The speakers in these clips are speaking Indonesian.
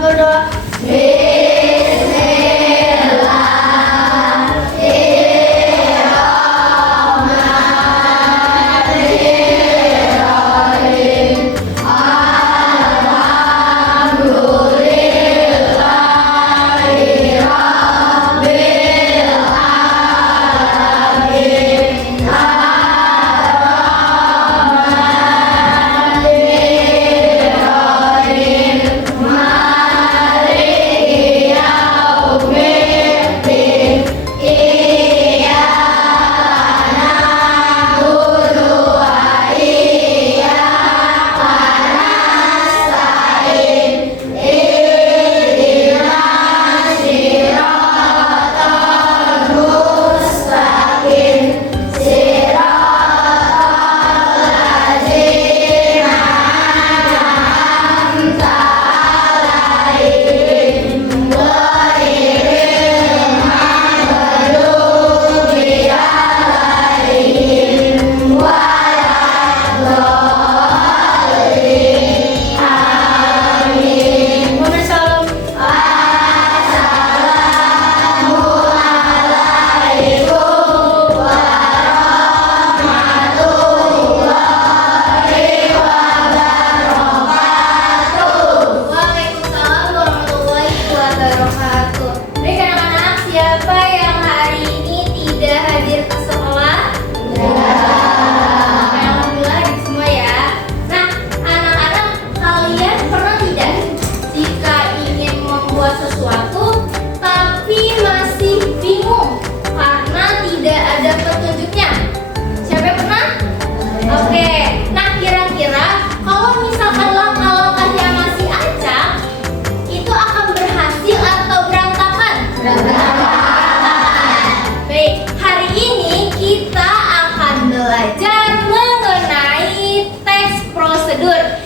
berdoa.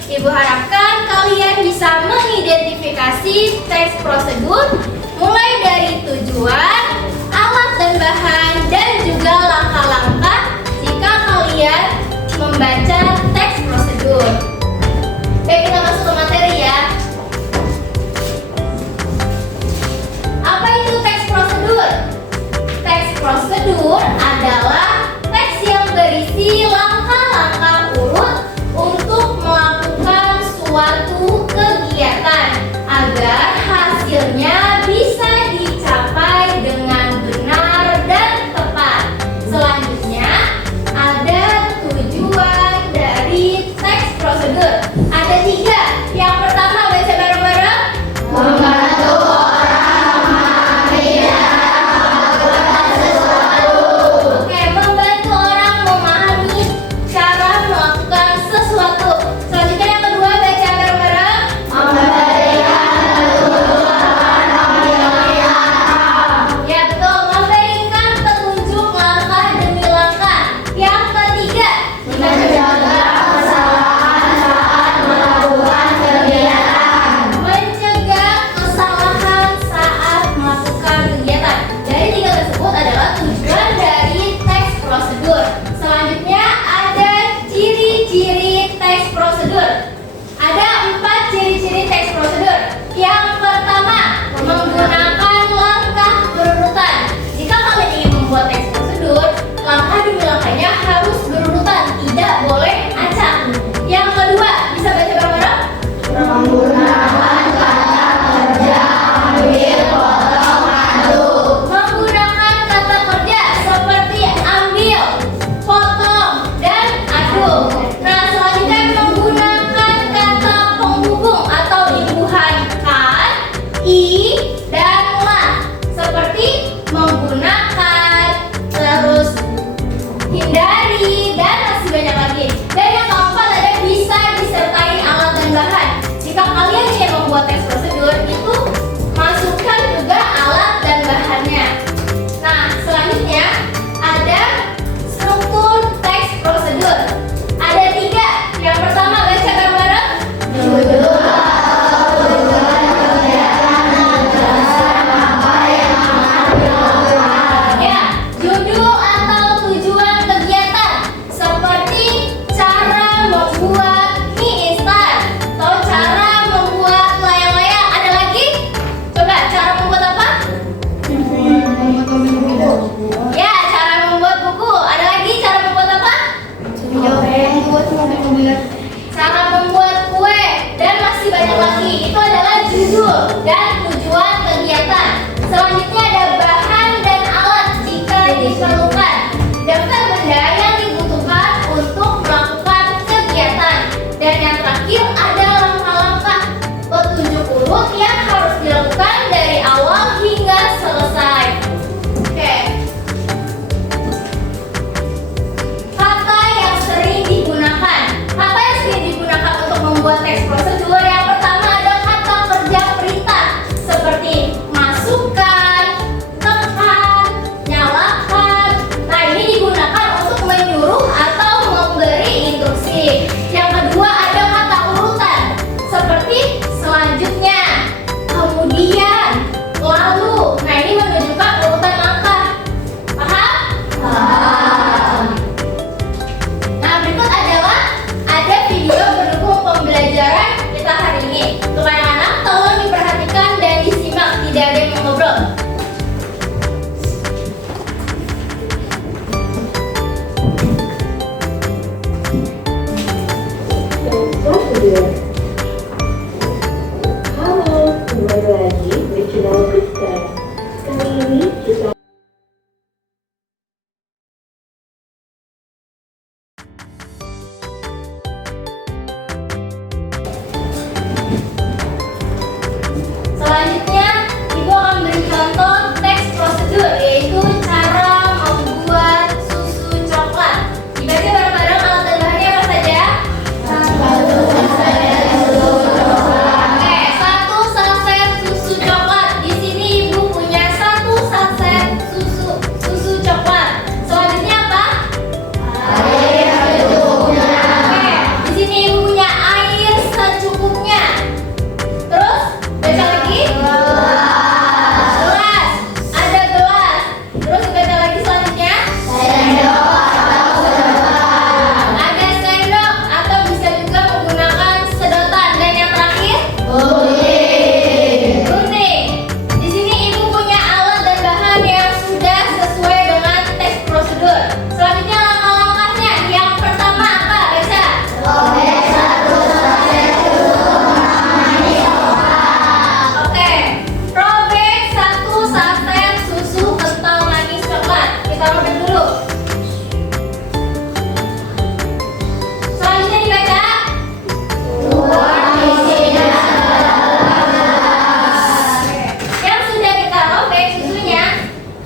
Ibu harapkan kalian bisa mengidentifikasi teks prosedur mulai dari tujuan, alat dan bahan, dan juga langkah-langkah jika kalian membaca teks prosedur. Baik, kita masuk ke materi ya. Apa itu teks prosedur? Teks prosedur adalah teks yang berisi langkah-langkah urut untuk melakukan suatu kegiatan agar hasilnya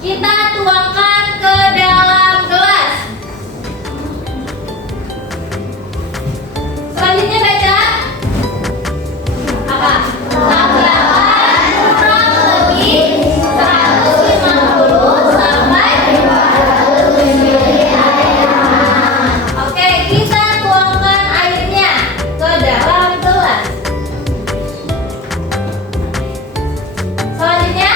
kita tuangkan ke dalam gelas. Selanjutnya baca apa? Tambahan kurang lebih 150 sampai 200 ml air. Oke, kita tuangkan airnya ke dalam gelas. Selanjutnya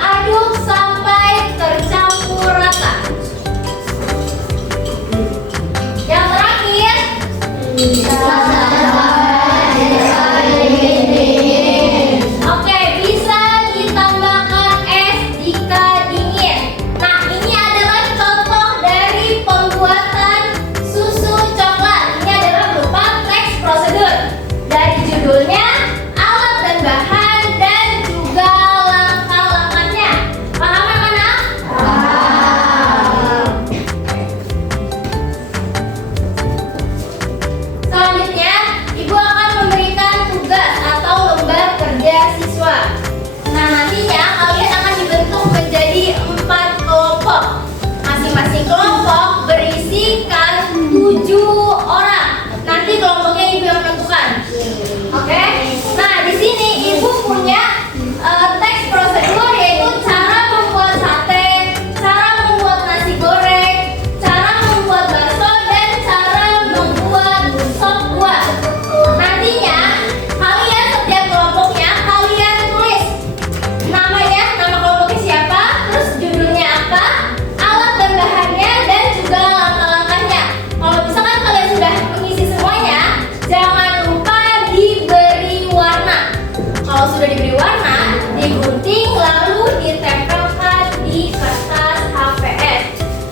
aduk sampai tercampur rata. Yang terakhir, oke, bisa ditambahkan es jika dingin. Nah, ini adalah contoh dari pembuatan susu coklat. Ini adalah berupa teks prosedur. Dari judulnya, alat dan bahan, dan juga langkah-langkahnya. Paham anak-anak? Selanjutnya, Ibu akan memberikan tugas atau lembar kerja siswa. Nah, nantinya kalian akan dibentuk menjadi 4 kelompok. Masing-masing kelompok berisikan 7 orang. Nanti kelompoknya Ibu yang menentukan. Oke? Nah, di sini Ibu punya teks prosedur, yaitu cara membuat sate, cara membuat nasi goreng, cara membuat bakso, dan cara membuat sop buah. Nantinya kalian setiap kelompoknya kalian tulis namanya, nama kelompoknya siapa, terus judulnya apa, alat dan bahannya, dan juga langkah-langkahnya. Kalau misalkan kalian sudah mengisi semuanya, jangan lupa diberi warna. Kalau sudah diberi warna, digunting lalu ditempelkan di kertas HVS.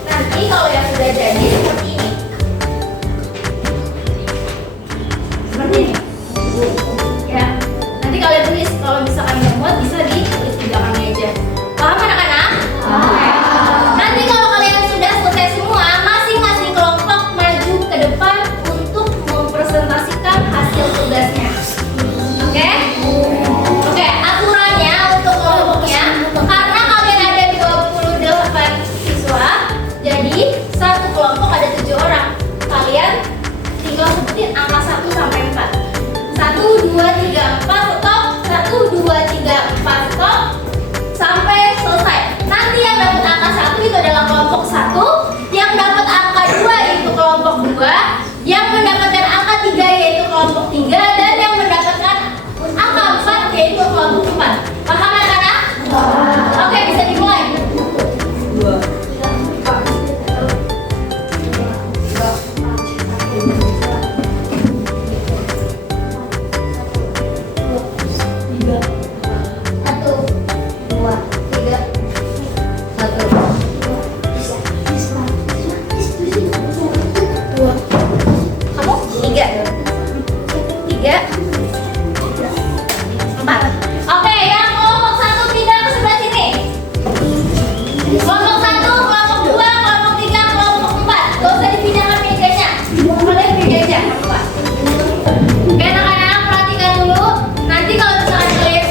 Nanti kalau yang sudah jadi seperti ini. Seperti ini. Ya. Nanti kalian tulis, kalau misalkan nggak muat bisa ditulis di belakang meja. Paham anak-anak? Oke. Nanti kalau kalian sudah selesai semua, masing-masing kelompok maju ke depan untuk mempresentasikan hasil tugasnya. Oke? Oke, aturannya untuk kelompoknya, karena kalian ada 28 siswa, jadi satu kelompok ada 7 orang. Kalian tinggal sebutin angka 1 sampai 4. 1, 2, 3, 4, stop. 1, 2, 3, 4, stop. Sampai selesai. Nanti yang dapat angka 1 itu adalah kelompok 1, yang dapat angka 2 itu kelompok 2, yang mendapatkan angka 3 yaitu kelompok 3, dan yang mendapatkan angka 4 yaitu kelompok 4. Paham anak-anak? Oke, bisa dimulai. Satu, dua, tiga, satu, dua, kamu tiga, empat. Oke, yang kelompok 1 pindah ke sebelah sini. Kelompok 1, kelompok 2, kelompok 3, kelompok 4. Gak usah dipindahkan mejanya. Kalian pilih aja, kelompok. Oke, anak-anak perhatikan dulu. Nanti kalau misalkan kalian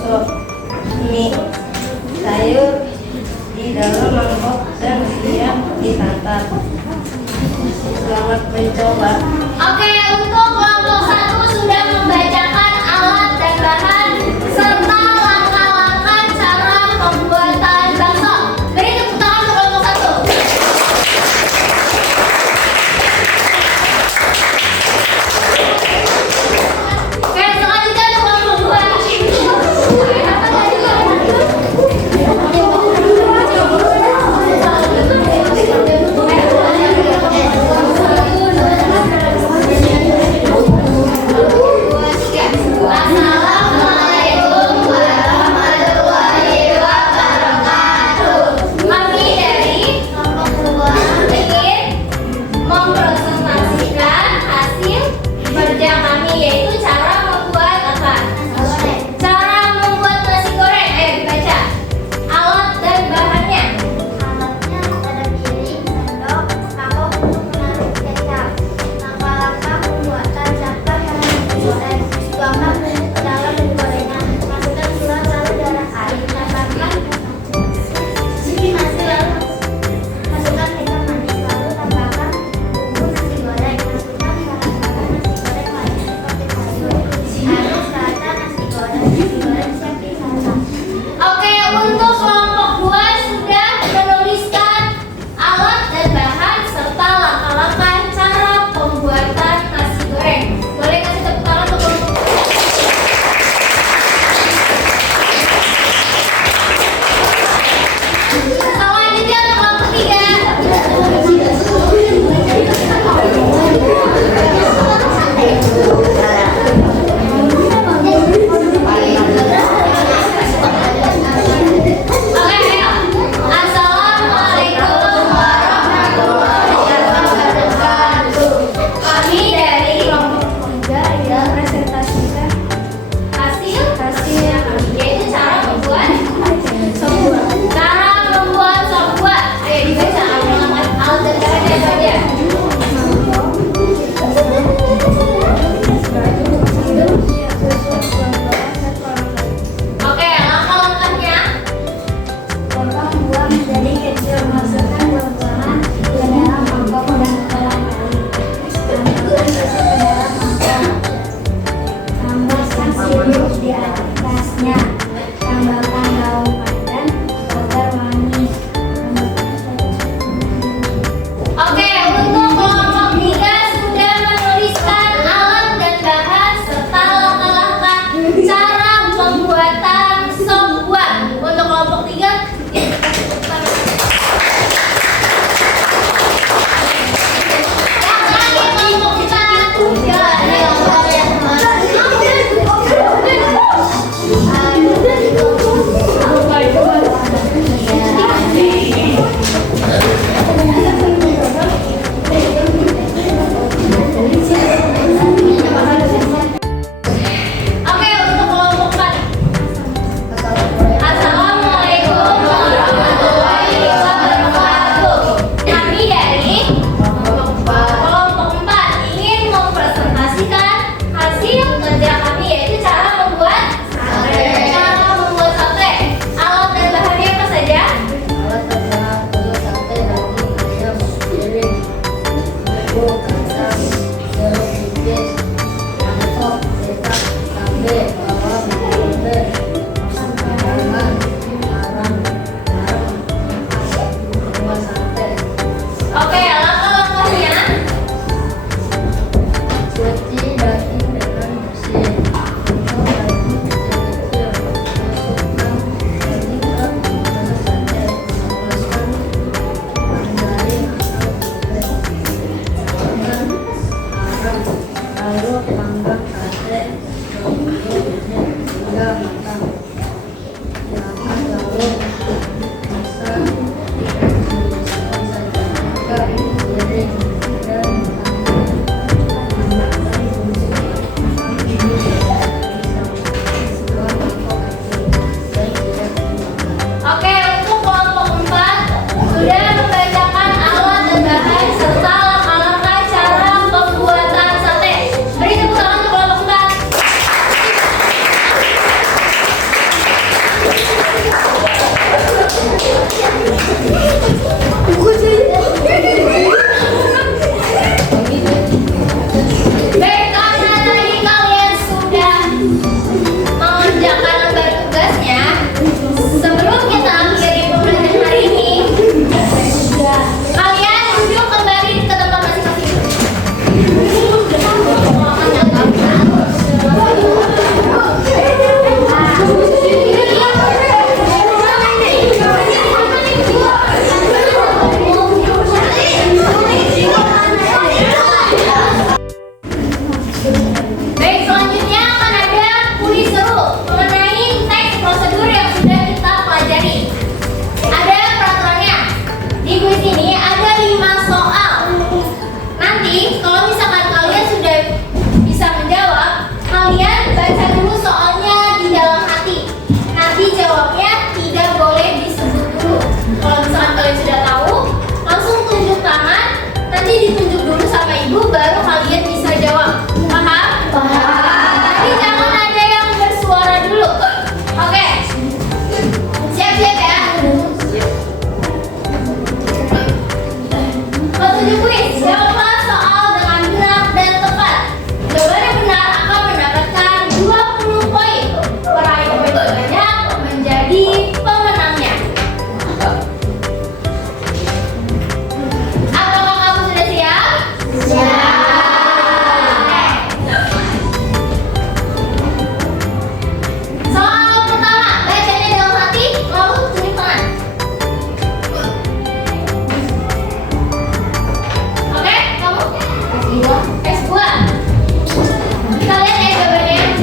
bakso, mie, sayur di dalam mangkok dan siap disantap. Selamat mencoba. Oke, untuk kelompok 1 sudah membacakan alat dan bahan serta langkah-langkah cara pembuatan bakso. Beri tepuk tangan untuk kelompok 1. Oke, selanjutnya untuk kelompok 2.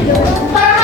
jawabannya.